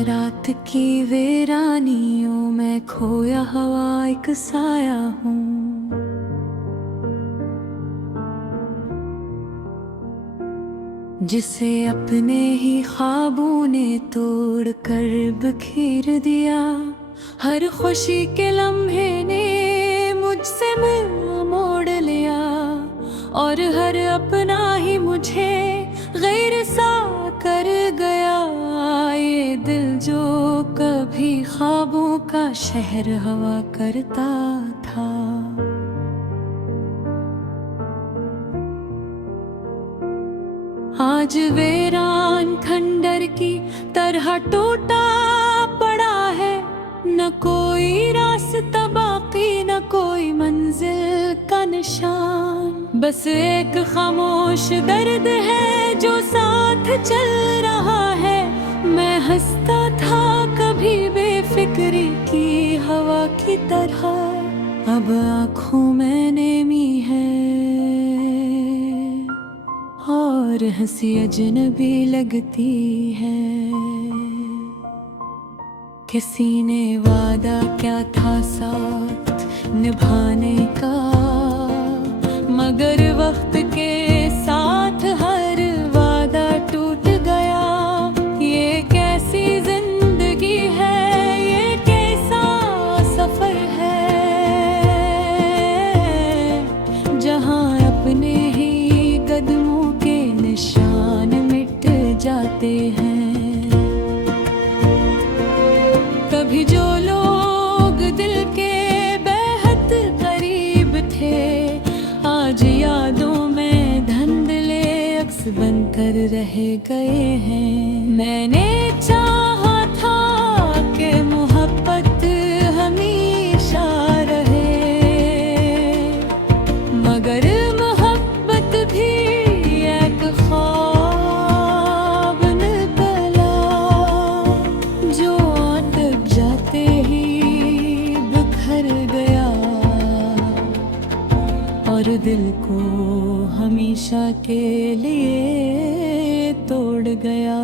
मैं रात की वीरानियों में खोया हुआ एक साया हूँ। जिसे अपने ही ख्वाबों ने तोड़ कर बिखेर दिया। हर खुशी के लम्हे ने मुझसे मुँह मोड़ लिया, और हर अपना ही मुझे गैर सा कर गया। ये दिल जो कभी ख्वाबों का शहर हवा करता था, आज वीरान खंडर की तरह टूटा पड़ा है। न कोई रास्ता बाकी, न कोई मंजिल का निशान। बस एक खामोश दर्द है जो साथ चल रहा है। मैं हंसता था कभी बेफिक्री की हवा की तरह, अब आँखों में नेमी है और हंसी अजनबी लगती है। किसी ने वादा क्या था साथ निभाने का, मगर वक्त के साथ हर वादा टूट गया। ये कैसी जिंदगी है, ये कैसा सफर है, जहां अपने ही कदमों के निशान मिट जाते हैं। कभी जो लोग दिल के बेहद करीब थे, आज यादों में धुंधले अक्स बनकर रह गए हैं। मैंने चाहा था कि मोहब्बत हमेशा रहे, मगर मोहब्बत भी एक ख्वाब निकला, जो अटक जाते ही बिखर गया और दिल को हमेशा के लिए तोड़ गया।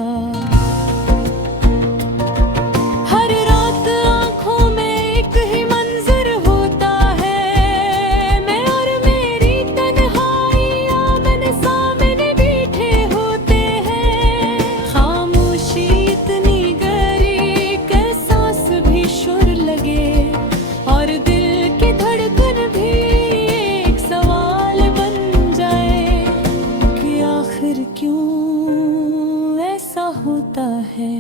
हर रात आँखों में एक ही मंजर होता है, मैं और मेरी तन्हाई आमने सामने बैठे होते हैं। खामोशी इतनी गहरी कि सांस भी शुर लगे, और दिल की धड़कन भी एक सवाल बन जाए कि आखिर क्यों ऐसा होता है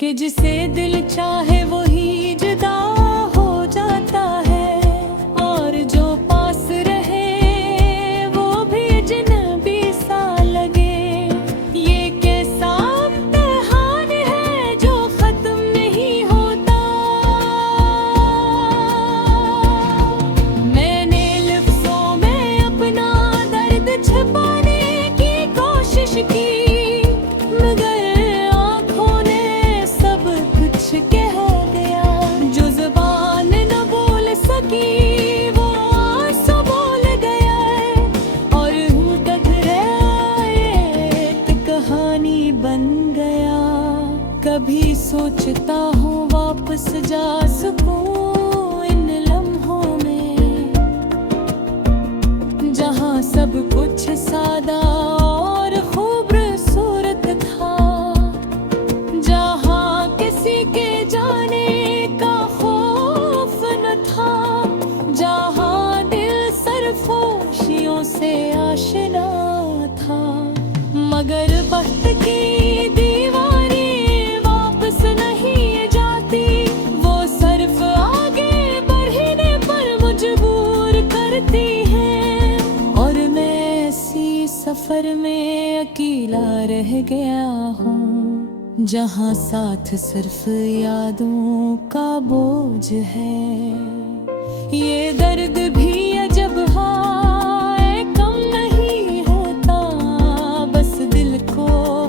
कि जिसे दिल चाहे वही जुदा हो जाता है, और जो पास रहे वो भी अजनबी सा लगे। ये कैसा इम्तिहान है जो खत्म नहीं होता। मैंने लफ्ज़ों में अपना दर्द छिपाने की कोशिश की, मगर आँखों ने सब कुछ कह दिया। जो ज़ुबान न बोल सकी वो आंसू बोल गया है, और एक कहानी बन गया। कभी सोचता हूँ वापस जा सकूँ इन लम्हों में, जहाँ सब कुछ सादा और खूबसूरत था, जहाँ किसी के जाने का खौफ न था, जहाँ दिल सरफोशियों से आशना था। मगर वक्त की दीवारें वापस नहीं जाती, वो सिर्फ आगे बढ़ने पर मजबूर करती हैं। और मैं इसी सफर में अकेला रह गया हूँ, जहाँ साथ सिर्फ यादों का बोझ है। ये दर्द भी अजब है, कम नहीं होता, बस दिल को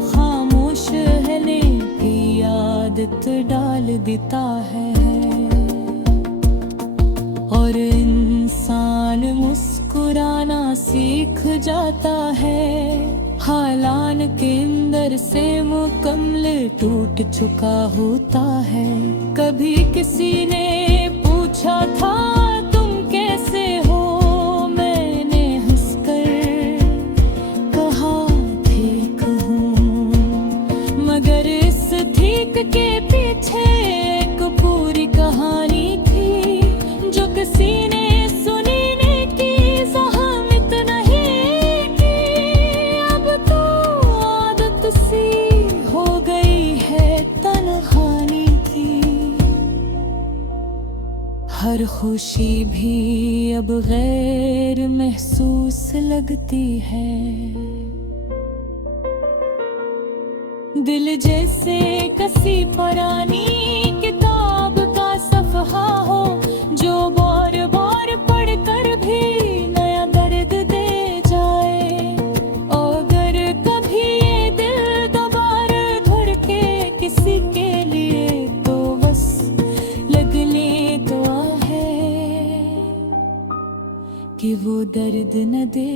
खामोश रहने की आदत डाल देता है। और इंसान मुस्कुराना सीख जाता है, हालान के अंदर से मुकम्मल टूट चुका होता है। कभी किसी ने पूछा था तुम कैसे हो, मैंमैंने हंसकर कहा ठीक हूँ, मगर इस ठीक के पीछे एक पूरी कहानी थी जो किसी ने हर खुशी भी अब गैर महसूस लगती है। दिल जैसे किसी पुरानी किताब का सफ़हा हो जो बार बार पढ़कर भी नया दर्द दे जाए। और अगर कभी ये दिल दोबारा धड़के किसी के लिए तो बस लगने तो कि वो दर्द न दे।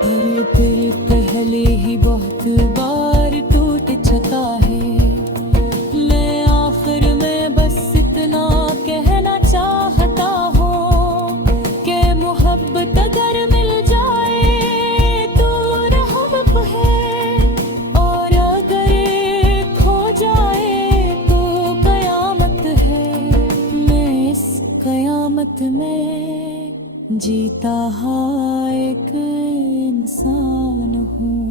पर फिर पहले ही बहुत बार टूट चुका है। मैं आखिर में बस इतना कहना चाहता हूँ कि मोहब्बत अगर मिल जाए तो रहमत है, और अगर खो जाए तो कयामत है। कयामत में जीता हाँ एक इंसान हूँ।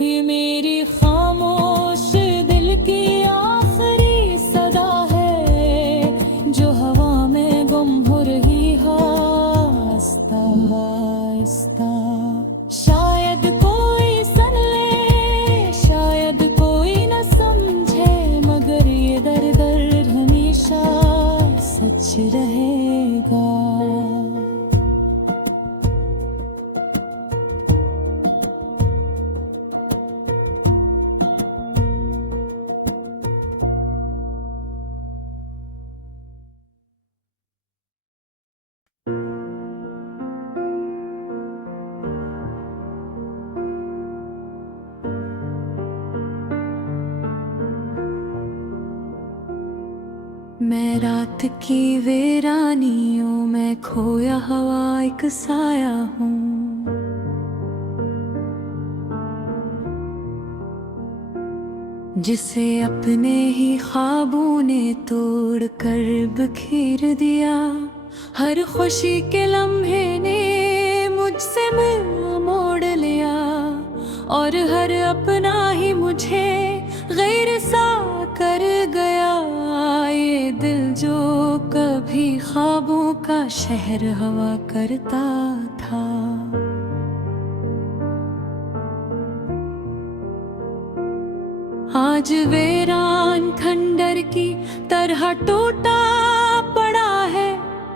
ये मेरी खामोश दिल की आखिरी सदा है जो हवा में गुम हो रही है आहिस्ता आहिस्ता। शायद कोई सुन ले, शायद कोई न समझे, मगर ये दर्द हमेशा सच रहेगा। मैं रात की वीरानियों में खोया हुआ एक साया हूँ। जिसे अपने ही ख्वाबों ने तोड़ कर बिखेर दिया। हर खुशी के लम्हे ने मुझसे मुँह मोड़ लिया, और हर अपना ही मुझे गैर सा कर गया। ये दिल जो कभी ख्वाबों का शहर हवा करता था, आज वीरान खंडर की तरह टूटा पड़ा है।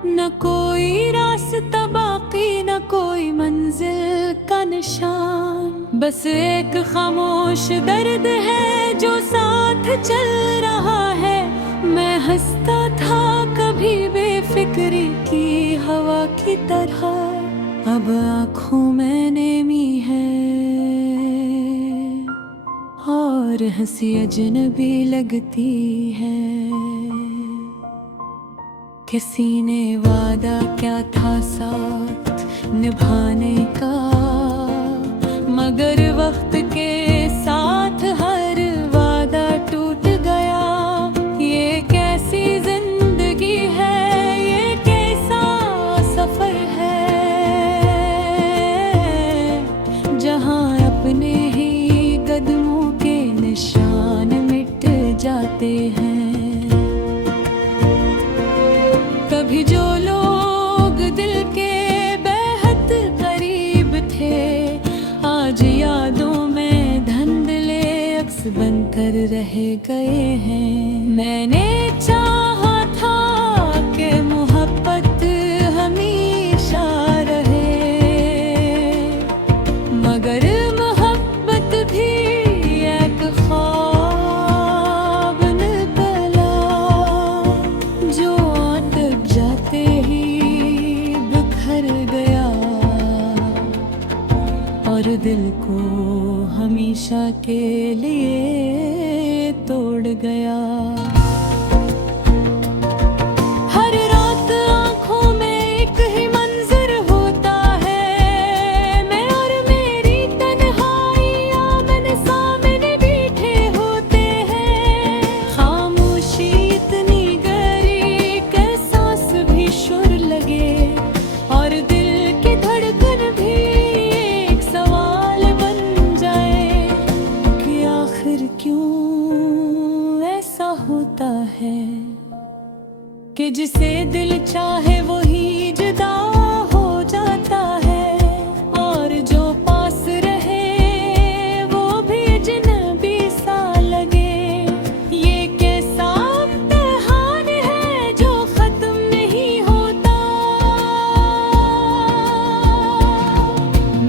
न कोई रास्ता बाकी, न कोई मंजिल का निशान, बस एक खामोश दर्द है जो साथ चल रहा है। मैं हंसता था कभी बेफिक्री की हवा की तरह, अब आँखों में नेमी है और हंसी अजनबी लगती है। किसी ने वादा क्या था साथ निभाने का, मगर वक्त के साथ हर वादा टूट गया। ये कैसी जिंदगी है, ये कैसा सफर है, जहाँ अपने ही कदमों के निशान मिट जाते हैं। कभी जो लोग दिल के बेहद करीब थे, आज यादों में धुंधले अक्स बनकर रह गए हैं। मैंने चाहा था कि मोहब्बत हमेशा रहे, मगर मोहब्बत भी एक ख्वाब निकला जो अटक जाते हर दिल को हमेशा के लिए तोड़ गया। हर रात आंखों में एक ही मंजर होता है, मैं और मेरी तन्हाई आमने सामने बैठे होते हैं। खामोशी इतनी गहरी कि सांस भी शुर लगे और दिल की धड़कन भी एक सवाल बन जाए कि आखिर क्यों ऐसा होता है कि जिसे दिल चाहे वही जुदा हो जाता है, और जो पास रहे वो भी अजनबी सा लगे। ये कैसा इम्तिहान है जो खत्म नहीं होता।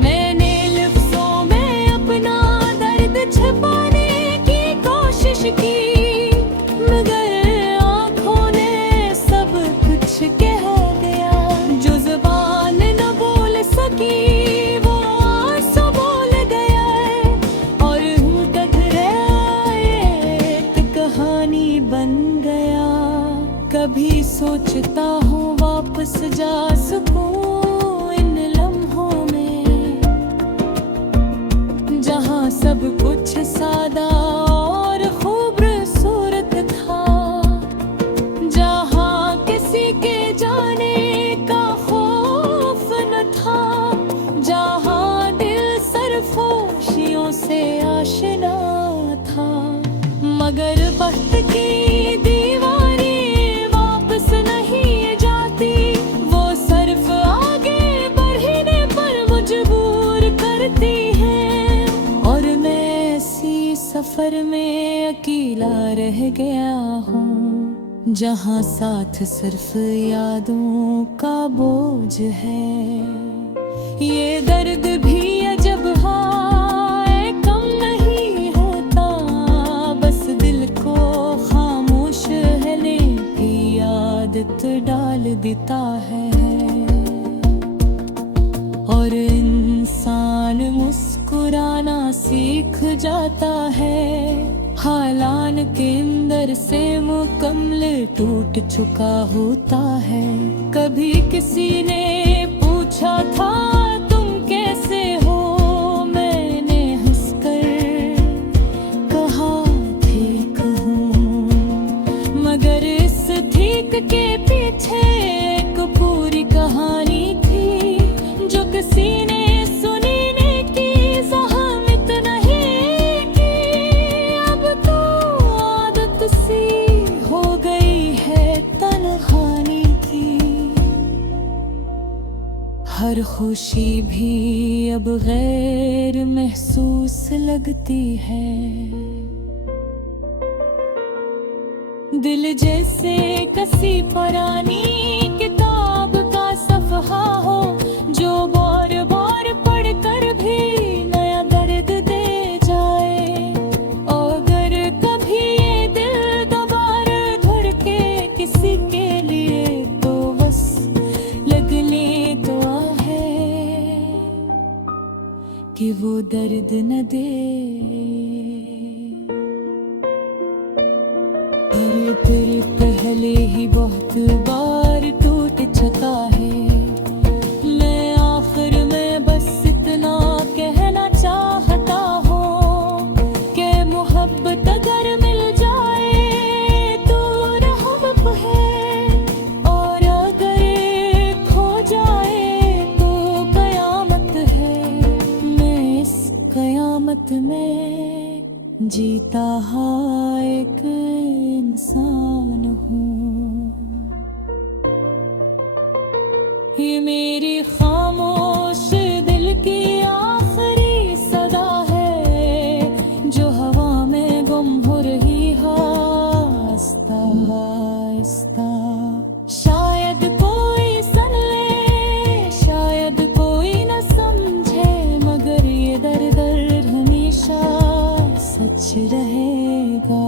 मैंने लफ्ज़ों में अपना दर्द छिपाने की कोशिश की, मगर कह गया जो ज़बान न बोल सकी वो आंसू बोल गया है, और टकराए एक कहानी बन गया। कभी सोचता हूँ वापस जा सकूं इन लम्हों में, जहाँ सब कुछ सादा और खूबसूरत था, जहाँ किसी के जाने का खौफ न था, जहाँ दिल सरफोशियों से आशना था। मगर वक्त की दीवारें वापस नहीं जाती, वो सिर्फ आगे बढ़ने पर मजबूर करती हैं, और मैं इसी सफर में अकेला रह गया हूँ, जहाँ साथ सिर्फ यादों का बोझ है। ये दर्द भी अजब है, कम नहीं होता, बस दिल को खामोश रहने की आदत डाल देता है, और इंसान मुस्कुराना सीख जाता है। हालान के अंदर से मुकम्मल टूट चुका होता है। कभी किसी ने पूछा था तुम कैसे हो, मैंने हंसकर कहा ठीक हूँ, मगर इस ठीक के पीछे एक पूरी कहानी थी जो किसी ने हर खुशी भी अब गैर महसूस लगती है। दिल जैसे किसी पुरानी किताब का सफ़हा हो, जो बार बार पढ़कर भी नया दर्द दे जाए। अगर कभी ये दिल दोबारा धड़के किसी के लिए, तो बस लगने तो कि वो दर्द न दे। पर तेरे पहले ही बहुत बार टूट चुका है। मैं आखिर में बस इतना कहना चाहता हूँ कि मोहब्बत अगर मिल जाए तो रहमत है, और अगर खो जाए तो कयामत है। कयामत में जीता है एक इंसान हूँ। ये मेरी खामोश दिल की आखिरी सदा है, जो हवा में गुम हो रही है आहिस्ता आहिस्ता। शायद कोई सुन ले, शायद कोई न समझे, मगर ये दर्द हमेशा सच रहेगा।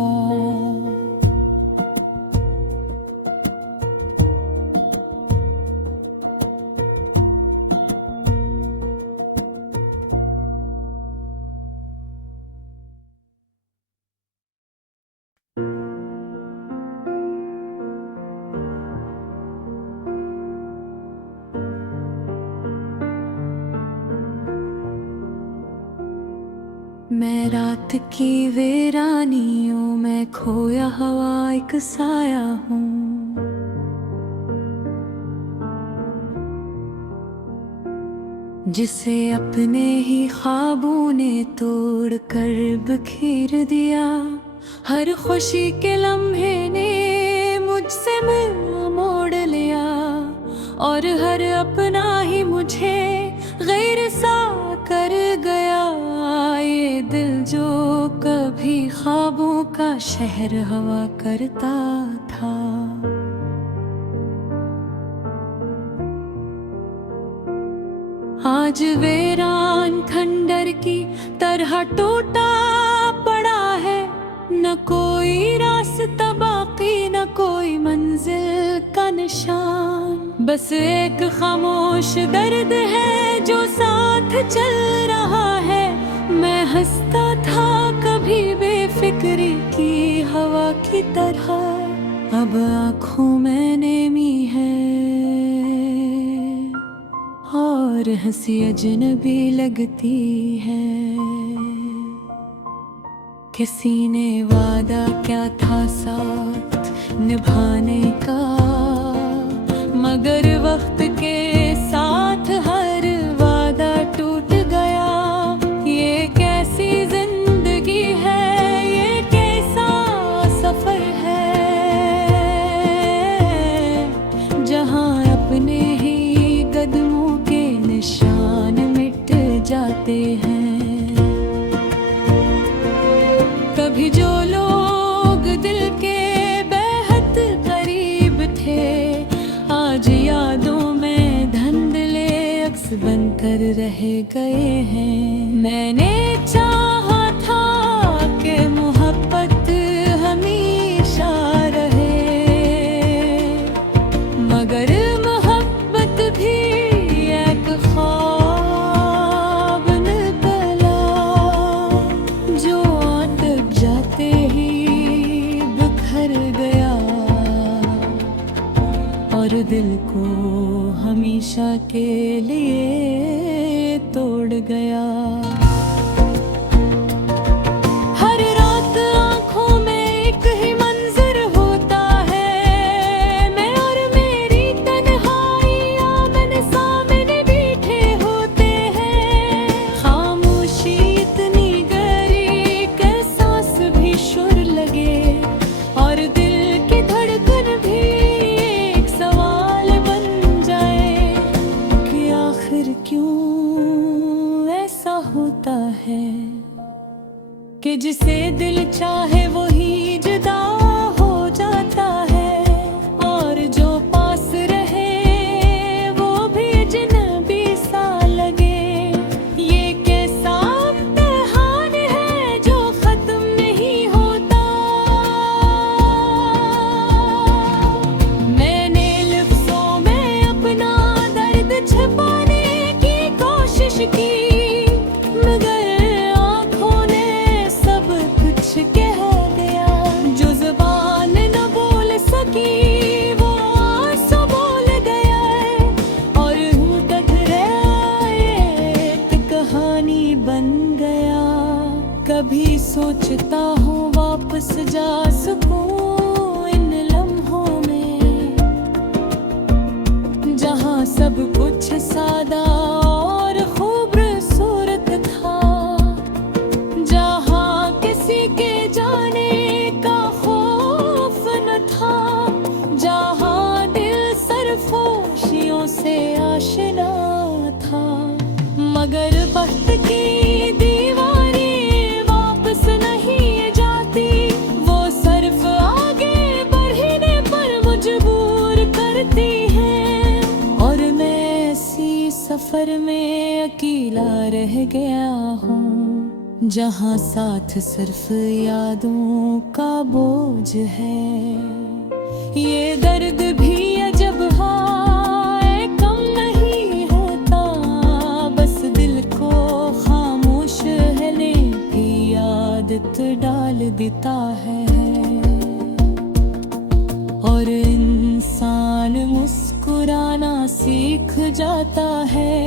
मैं रात की वीरानियों में खोया हुआ एक साया हूँ। जिसे अपने ही ख्वाबों ने तोड़ कर बिखेर दिया। हर खुशी के लम्हे ने मुझसे मुँह मोड़ लिया, और हर अपना ही मुझे गैर सा कर गया। ये दिल जो कभी ख्वाबों का शहर हवा करता था, आज वीरान खंडर की तरह टूटा पड़ा है। न कोई रास्ता बाकी, न कोई मंजिल का निशान। बस एक खामोश दर्द है जो साथ चल रहा है। मैं हंसता था कभी बेफिक्री की हवा की तरह, अब आँखों में नेमी है और हंसी अजनबी लगती है। किसी ने वादा क्या था साथ निभाने का, मगर वक्त के साथ हर वादा टूट गया। ये कैसी जिंदगी है, ये कैसा सफर है, जहाँ अपने ही कदमों के निशान मिट जाते हैं। कभी जो लोग दिल के बेहद करीब थे, आज यादों में धुंधले अक्स बनकर रह गए हैं। मैंने चाहा था कि मोहब्बत हमेशा रहे, मगर मोहब्बत भी एक ख्वाब निकला, जो अटक जाते ही बिखर गया और दिल को हमेशा के लिए तोड़ गया। हर रात आँखों में एक ही मंजर होता है, मैं और मेरी तन्हाई आमने सामने बैठे होते हैं। खामोशी इतनी गहरी कि सांस भी शुर लगे, और दिल की धड़कन भी एक सवाल बन जाए कि आखिर क्यों ऐसा होता है कि जिसे दिल चाहे वही जुदा हो जाता है, और जो पास रहे वो भी अजनबी सा लगे। ये कैसा इम्तिहान है जो खत्म नहीं होता। मैंने लफ्ज़ों में अपना दर्द छिपाने की कोशिश की, मगर आँखों ने सब कुछ कह दिया। जो ज़ुबान न बोल सकी वो आंसू बोल गया है, और यूं तक एक कहानी बन गया। कभी सोचता हूँ वापस जा सकूं इन लम्हों में, जहाँ सब कुछ सादा और खूबसूरत था, जहाँ किसी के जाने का खौफ न था, जहाँ दिल सरफोशियों से आशना था। मगर वक्त की दीवारें वापस नहीं जाती, वो सिर्फ आगे बढ़ने पर मजबूर करती हैं। और मैं इसी सफर में अकेला रह गया हूँ, जहाँ साथ सिर्फ यादों का बोझ है। ये दर्द भी अजब है, कम नहीं होता, बस दिल को खामोश रहने की आदत डाल देता है। और इंसान मुस्कुराना सीख जाता है,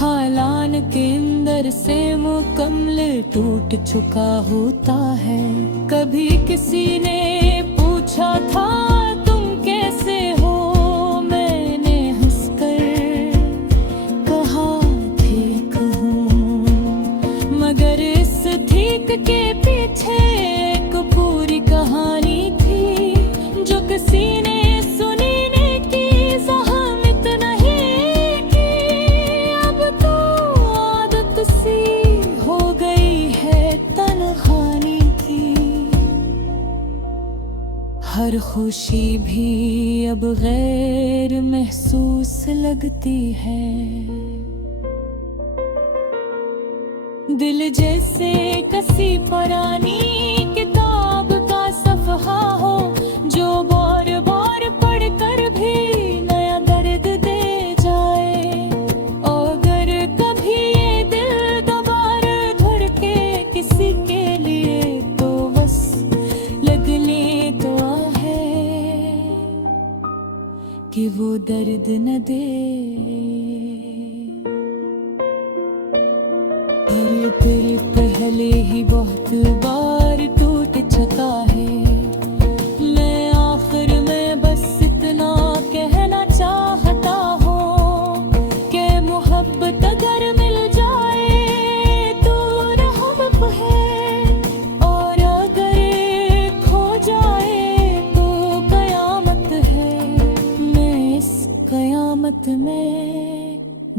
हालान के अंदर से मुकम्मल टूट चुका होता है। कभी किसी ने पूछा था तुम कैसे हो, मैंने हंसकर कहा ठीक हूँ, मगर इस ठीक के पीछे एक पूरी कहानी थी जो किसी ने हर खुशी भी अब गैर महसूस लगती है। दिल जैसे किसी पुरानी किताब का सफ़हा हो जो बार बार पढ़कर भी नया दर्द दे जाए। अगर कभी ये दिल दोबारा धड़के किसी के लिए तो बस लगने तो कि वो दर्द न दे। फिर पहले ही बहुत बार टूट चुका है। मैं आखिर में बस इतना कहना चाहता हूँ कि मोहब्बत अगर मिल जाए तो रहमत है, और अगर खो जाए तो कयामत है। कयामत में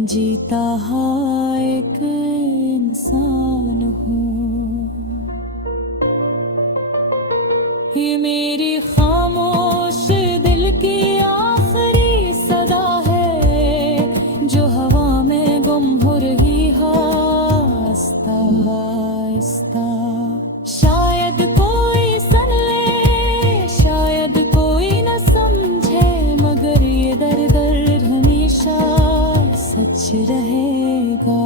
जीता हाँ एक इंसान हूँ। ये मेरी खामोश दिल की आखिरी सदा है जो हवा में गुम हो रही है आहिस्ता आहिस्ता। शायद कोई सुन ले, शायद कोई न समझे, मगर ये दर्द हमेशा सच रहेगा।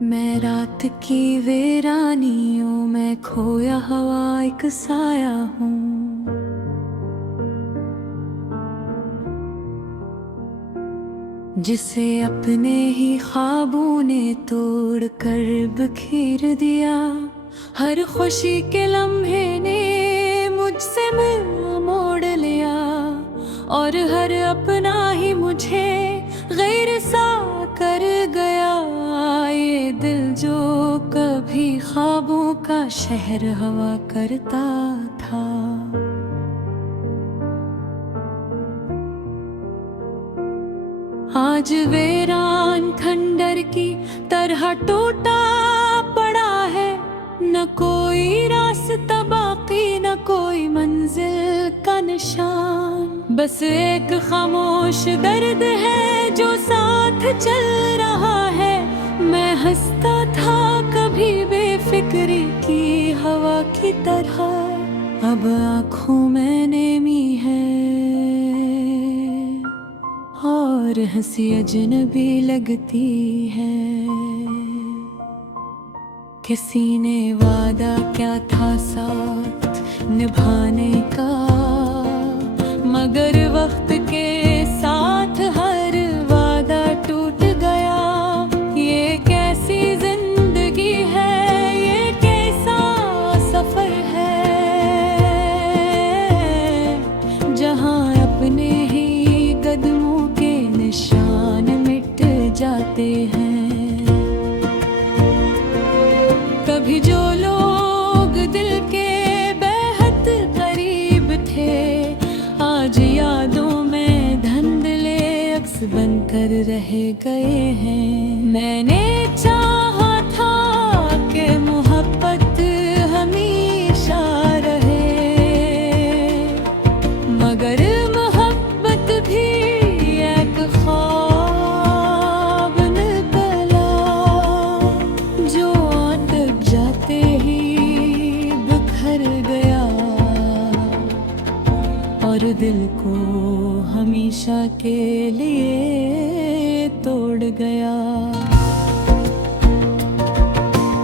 मैं रात की वीरानियों में खोया हुआ एक साया हूँ। जिसे अपने ही ख्वाबों ने तोड़ कर बिखेर दिया। हर खुशी के लम्हे ने मुझसे मुँह मोड़ लिया, और हर अपना ही मुझे गैर सा कर गया। ये दिल जो कभी ख्वाबों का शहर हवा करता था, आज वीरान खंडर की तरह टूटा पड़ा है। न कोई रास्ता बाकी, न कोई मंजिल का निशान, बस एक खामोश दर्द है जो साथ चल रहा है। मैं हंसता था कभी बेफिक्री की हवा की तरह, अब आँखों में नेमी है और हंसी अजनबी लगती है। किसी ने वादा क्या था साथ निभाने का, मगर वक्त के साथ हर वादा टूट गया। ये कैसी जिंदगी है, ये कैसा सफर है, जहाँ अपने ही कदमों के निशान मिट जाते हैं। कभी जो लोग दिल के बेहद करीब थे, आज यादों में धुंधले अक्स बनकर रह गए हैं। मैंने चाहा था कि मोहब्बत हमेशा रहे, मगर मोहब्बत भी एक ख्वाब निकला जो अटक जाते और दिल को हमेशा के लिए तोड़ गया।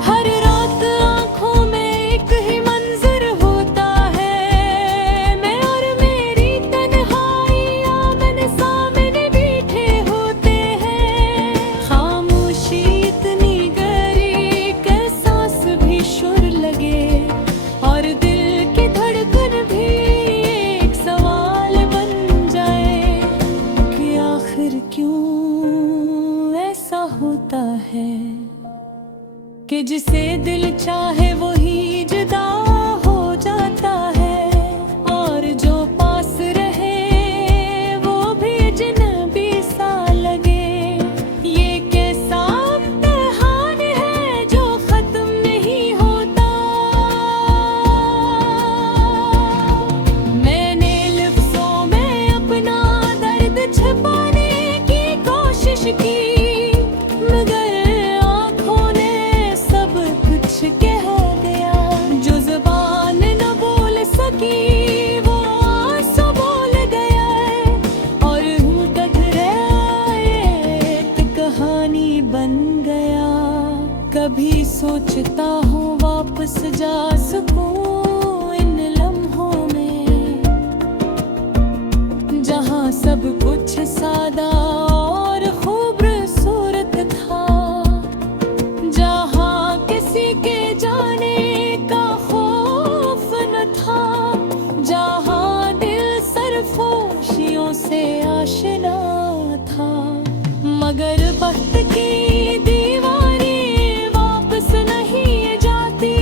हर रात आंखों में एक ही मंजर होता है, मैं और मेरी तन्हाई आमने सामने बैठे होते हैं। खामोशी इतनी गहरी कि सांस भी शुर लगे और दिल की धड़कन भी एक सवाल बन जाए कि आखिर क्यों ऐसा होता है कि जिसे दिल चाहे वही जुदा हो जाता है, और जो पास रहे वो भी अजनबी सा लगे। ये कैसा इम्तिहान है जो खत्म नहीं होता। मैंने लफ्ज़ों में अपना दर्द छिपाने की कोशिश की, मगर आँखों ने सब कुछ कह दिया। जो ज़ुबान न बोल सकी वो आंसू बोल गया है, और यूं तक एक कहानी बन गया। कभी सोचता हूँ वापस जा सकूं इन लम्हों में, जहाँ सब कुछ सादा और खूबसूरत था, जहाँ किसी के जाने का खौफ न था, जहाँ दिल सरफोशियों से आशना था। मगर वक्त की दीवारें वापस नहीं जाती,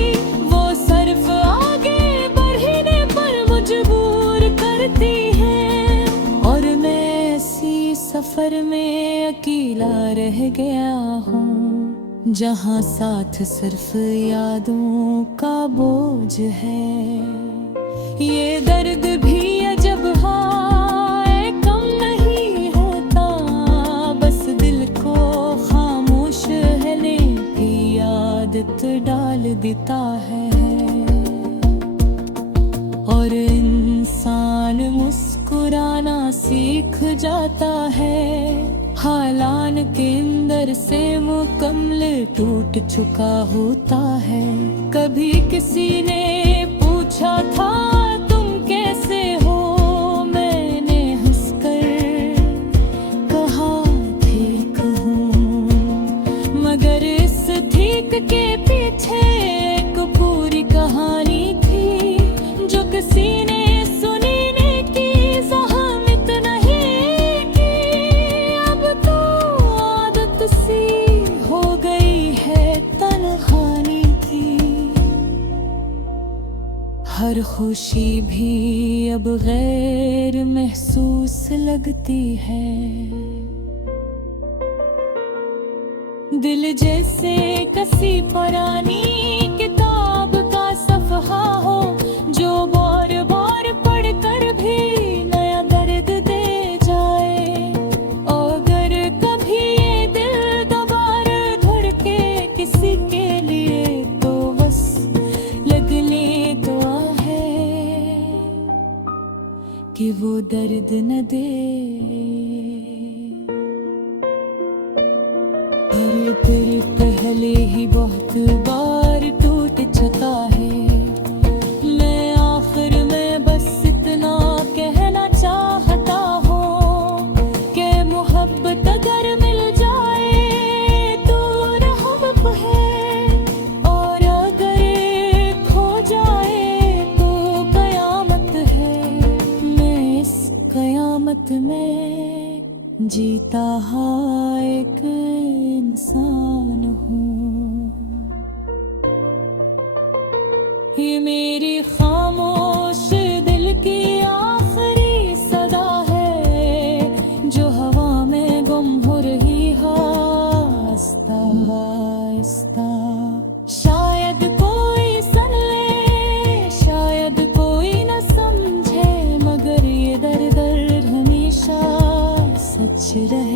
वो सिर्फ आगे बढ़ने पर मजबूर करती हैं, और मैं इसी सफर में अकेला रह गया हूँ, जहाँ साथ सिर्फ यादों का बोझ है। ये दर्द भी अजब है, कम नहीं होता, बस दिल को खामोश रहने की आदत डाल देता है। और इंसान मुस्कुराना सीख जाता है, हालान के अंदर से मुकम्मल टूट चुका होता है। कभी किसी ने पूछा था तुम कैसे हो, मैंने हंसकर कहा ठीक हूँ, मगर इस ठीक के पीछे एक पूरी कहानी थी, जो किसी ने सुनने की ज़हमत नहीं की। अब तो आदत सी हो गई है तन्हाई की, हर खुशी भी अब गैर महसूस लगती है। दिल जैसे किसी पुरानी किताब का सफ़हा हो, जो बार बार पढ़कर भी नया दर्द दे जाए। अगर कभी ये दिल दोबारा धड़के किसी के लिए, तो बस लगने दुआ है कि वो दर्द न दे। फिर पहले ही बहुत बार टूट चुका है, मैं आखिर में बस इतना कहना चाहता हूँ कि मोहब्बत अगर मिल जाए तो रहमत है, और अगर खो जाए तो कयामत है। मैं इस कयामत में जीता हाँ एक इंसान हूँ। ये मेरी खामोश दिल की आखिरी सदा है, जो हवा में गुम हो रही है आहिस्ता आहिस्ता। शायद कोई सुन ले, शायद कोई न समझे, मगर ये दर्द हमेशा सच रहे।